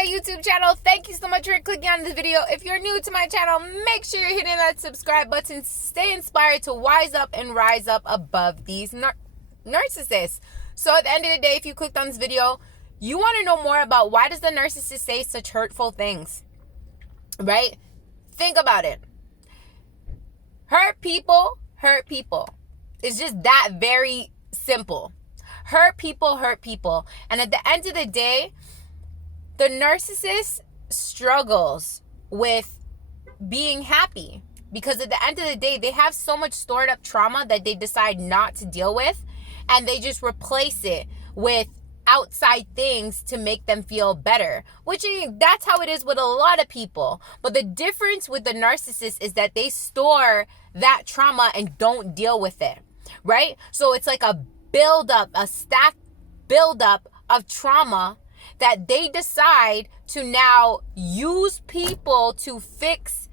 my YouTube channel. Thank you so much for clicking on this video. If you're new to my channel, make sure you're hitting that subscribe button. Stay inspired to wise up and rise up above these narcissists. So at the end of the day, if you clicked on this video, you want to know more about why does the narcissist say such hurtful things, right? Think about it. Hurt people hurt people. It's just that very simple. Hurt people hurt people. And at the end of the day, the narcissist struggles with being happy because at the end of the day, they have so much stored up trauma that they decide not to deal with, and they just replace it with outside things to make them feel better, which that's how it is with a lot of people. But the difference with the narcissist is that they store that trauma and don't deal with it, right? So it's like a buildup, a stack buildup of trauma that they decide to now use people to fix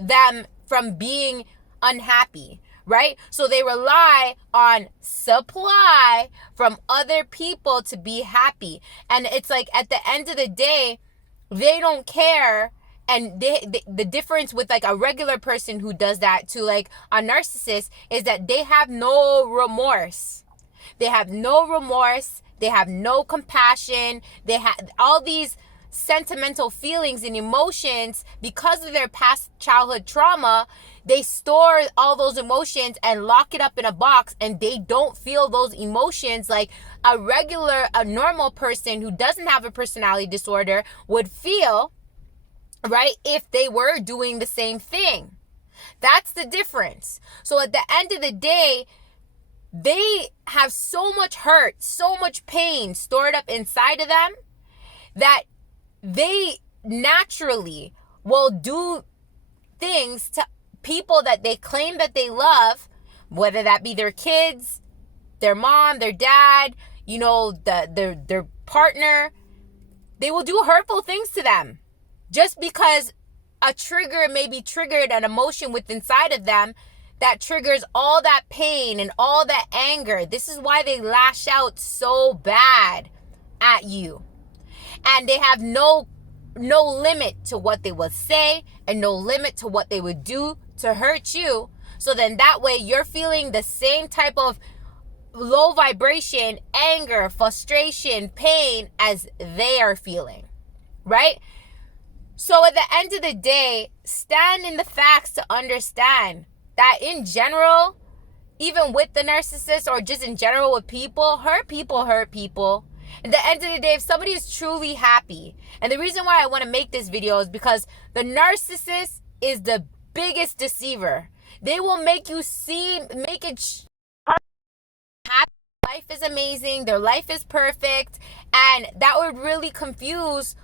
them from being unhappy, right? So they rely on supply from other people to be happy. And it's like at the end of the day, they don't care. And the difference with like a regular person who does that to like a narcissist is that they have no remorse. They have no remorse. They have no compassion. They have all these sentimental feelings and emotions because of their past childhood trauma. They store all those emotions and lock it up in a box, and they don't feel those emotions like a normal person who doesn't have a personality disorder would feel, right? If they were doing the same thing. That's the difference. So at the end of the day, they have so much hurt, so much pain stored up inside of them that they naturally will do things to people that they claim that they love, whether that be their kids, their mom, their dad, their partner. They will do hurtful things to them just because a trigger may be triggered, an emotion within inside of them that triggers all that pain and all that anger. This is why they lash out so bad at you. And they have no limit to what they would say and no limit to what they would do to hurt you. So then that way you're feeling the same type of low vibration, anger, frustration, pain as they are feeling, right? So at the end of the day, stand in the facts to understand that in general, even with the narcissist or just in general with people hurt people. At the end of the day, if somebody is truly happy, and the reason why I want to make this video is because the narcissist is the biggest deceiver. They will make you make it happy. Life is amazing. Their life is perfect. And that would really confuse,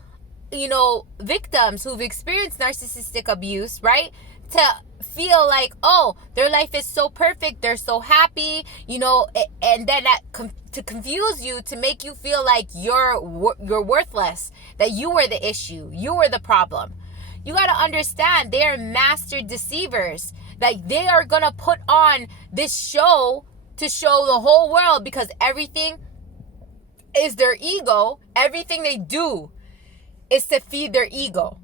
victims who've experienced narcissistic abuse, right? To feel like, oh, their life is so perfect, they're so happy, and then to confuse you, to make you feel like you're worthless, that you were the issue, you were the problem. You got to understand, they are master deceivers. Like, they are gonna put on this show to show the whole world, because everything is their ego. Everything they do is to feed their ego.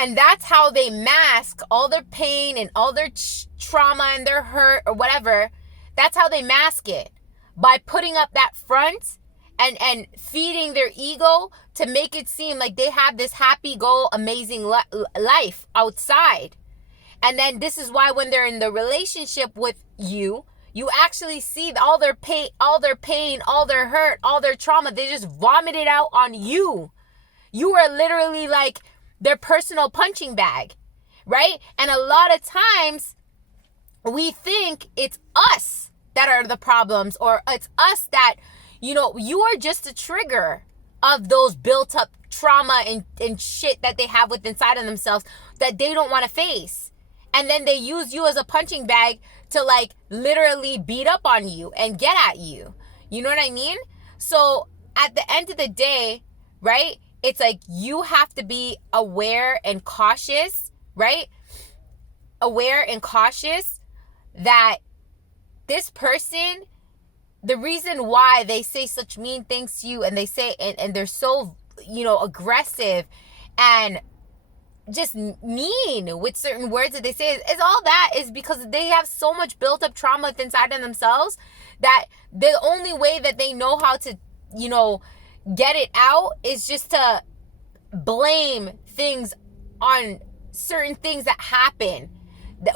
And that's how they mask all their pain and all their trauma and their hurt or whatever. That's how they mask it, by putting up that front and feeding their ego to make it seem like they have this happy, amazing life outside. And then this is why when they're in the relationship with you, you actually see all their pain, all their hurt, all their trauma. They just vomit it out on you. You are literally like their personal punching bag, right? And a lot of times we think it's us that are the problems, or it's us that, you are just a trigger of those built up trauma and shit that they have within inside of themselves that they don't want to face. And then they use you as a punching bag to like literally beat up on you and get at you. You know what I mean? So at the end of the day, right? It's like you have to be aware and cautious, right? Aware and cautious that this person, the reason why they say such mean things to you, and they say, and they're so, aggressive and just mean with certain words that they say, is all that is because they have so much built up trauma inside of themselves that the only way that they know how to, get it out is just to blame things on certain things that happen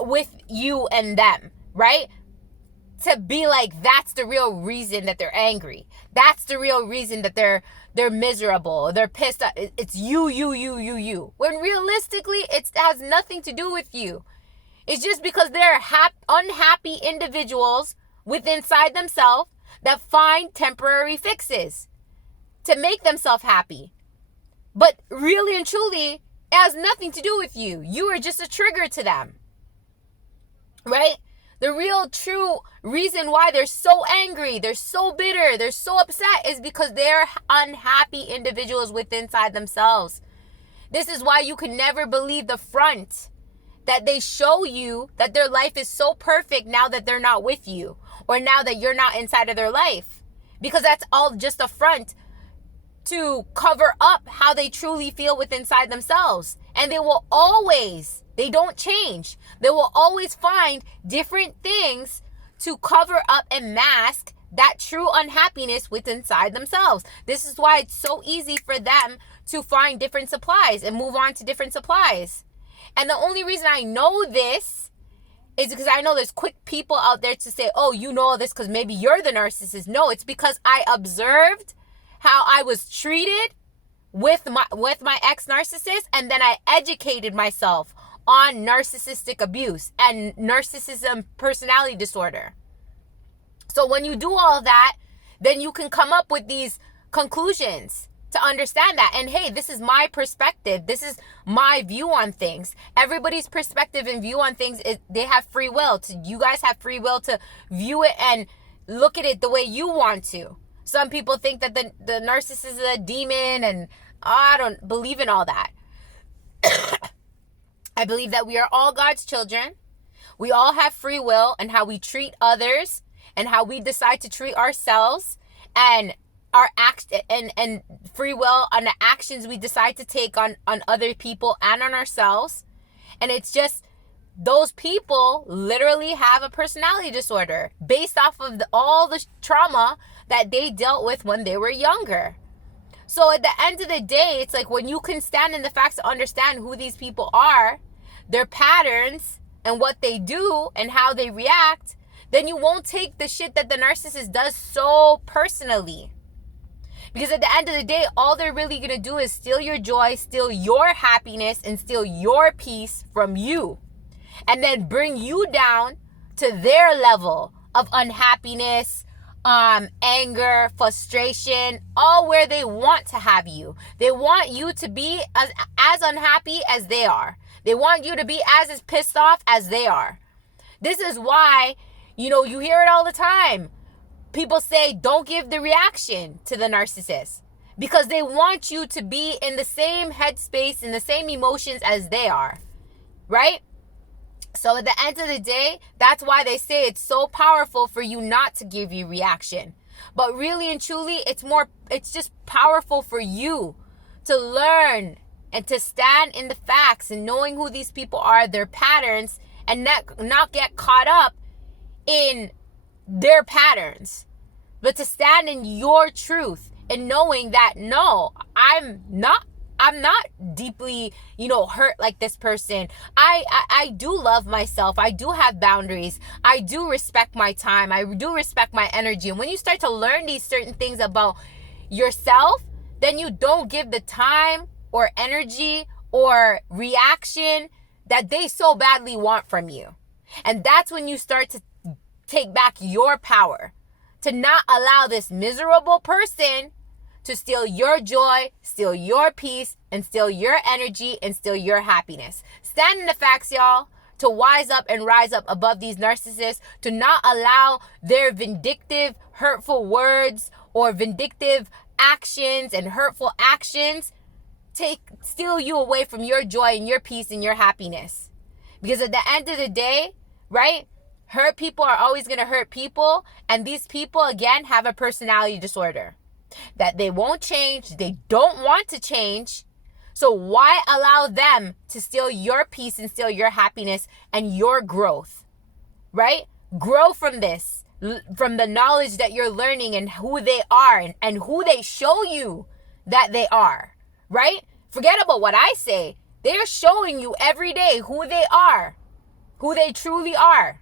with you and them, right? To be like, that's the real reason that they're angry. That's the real reason that they're miserable. They're pissed off. It's you. When realistically, it has nothing to do with you. It's just because they're unhappy individuals inside themselves that find temporary fixes to make themselves happy. But really and truly, it has nothing to do with you. You are just a trigger to them. Right? The real true reason why they're so angry, they're so bitter, they're so upset is because they're unhappy individuals inside themselves. This is why you can never believe the front that they show you that their life is so perfect now that they're not with you or now that you're not inside of their life. Because that's all just a front to cover up how they truly feel inside themselves. And they don't change. They will always find different things to cover up and mask that true unhappiness inside themselves. This is why it's so easy for them to find different supplies and move on to different supplies. And the only reason I know this is because I know there's quick people out there to say, oh, you know all this because maybe you're the narcissist. No, it's because I observed how I was treated with my ex-narcissist, and then I educated myself on narcissistic abuse and narcissism personality disorder. So when you do all that, then you can come up with these conclusions to understand that. And hey, this is my perspective. This is my view on things. Everybody's perspective and view on things, they have free will. You guys have free will to view it and look at it the way you want to. Some people think that the narcissist is a demon, and I don't believe in all that. I believe that we are all God's children. We all have free will and how we treat others and how we decide to treat ourselves, and our and free will on the actions we decide to take on other people and on ourselves. And it's just those people literally have a personality disorder based off of all the trauma that they dealt with when they were younger. So at the end of the day, it's like when you can stand in the facts to understand who these people are, their patterns, and what they do and how they react, then you won't take the shit that the narcissist does so personally. Because at the end of the day, all they're really going to do is steal your joy, steal your happiness, and steal your peace from you. And then bring you down to their level of unhappiness, anger, frustration, all where they want to have you. They want you to be as unhappy as they are. They want you to be as pissed off as they are. This is why, you hear it all the time. People say, don't give the reaction to the narcissist, because they want you to be in the same headspace, in the same emotions as they are, right? So at the end of the day, that's why they say it's so powerful for you not to give your reaction. But really and truly, it's just powerful for you to learn and to stand in the facts and knowing who these people are, their patterns, and not get caught up in their patterns, but to stand in your truth and knowing that, no, I'm not deeply, hurt like this person. I do love myself. I do have boundaries. I do respect my time. I do respect my energy. And when you start to learn these certain things about yourself, then you don't give the time or energy or reaction that they so badly want from you. And that's when you start to take back your power, to not allow this miserable person to steal your joy, steal your peace, and steal your energy, and steal your happiness. Stand in the facts, y'all, to wise up and rise up above these narcissists, to not allow their vindictive, hurtful words or vindictive actions and hurtful actions steal you away from your joy and your peace and your happiness. Because at the end of the day, right, hurt people are always going to hurt people, and these people, again, have a personality disorder. that they won't change, they don't want to change. So why allow them to steal your peace and steal your happiness and your growth, right? Grow from this, from the knowledge that you're learning and who they are and who they show you that they are, right? Forget about what I say. They're showing you every day who they are, who they truly are,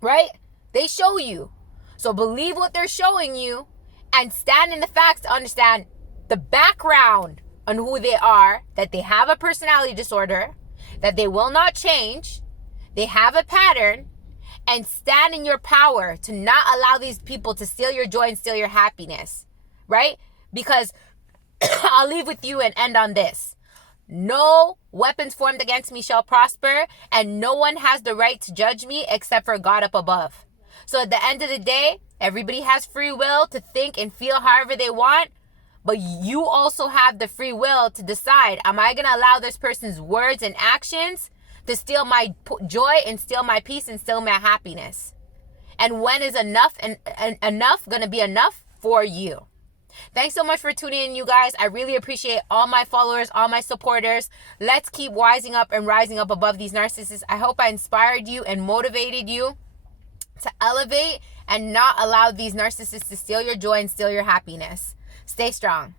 right? They show you. So believe what they're showing you and stand in the facts to understand the background on who they are, that they have a personality disorder, that they will not change, they have a pattern, and stand in your power to not allow these people to steal your joy and steal your happiness, right? Because I'll leave with you and end on this. No weapons formed against me shall prosper, and no one has the right to judge me except for God up above. So at the end of the day, everybody has free will to think and feel however they want, but you also have the free will to decide, am I going to allow this person's words and actions to steal my joy and steal my peace and steal my happiness? And when is enough and enough going to be enough for you? Thanks so much for tuning in, you guys. I really appreciate all my followers, all my supporters. Let's keep wising up and rising up above these narcissists. I hope I inspired you and motivated you to elevate and not allow these narcissists to steal your joy and steal your happiness. Stay strong.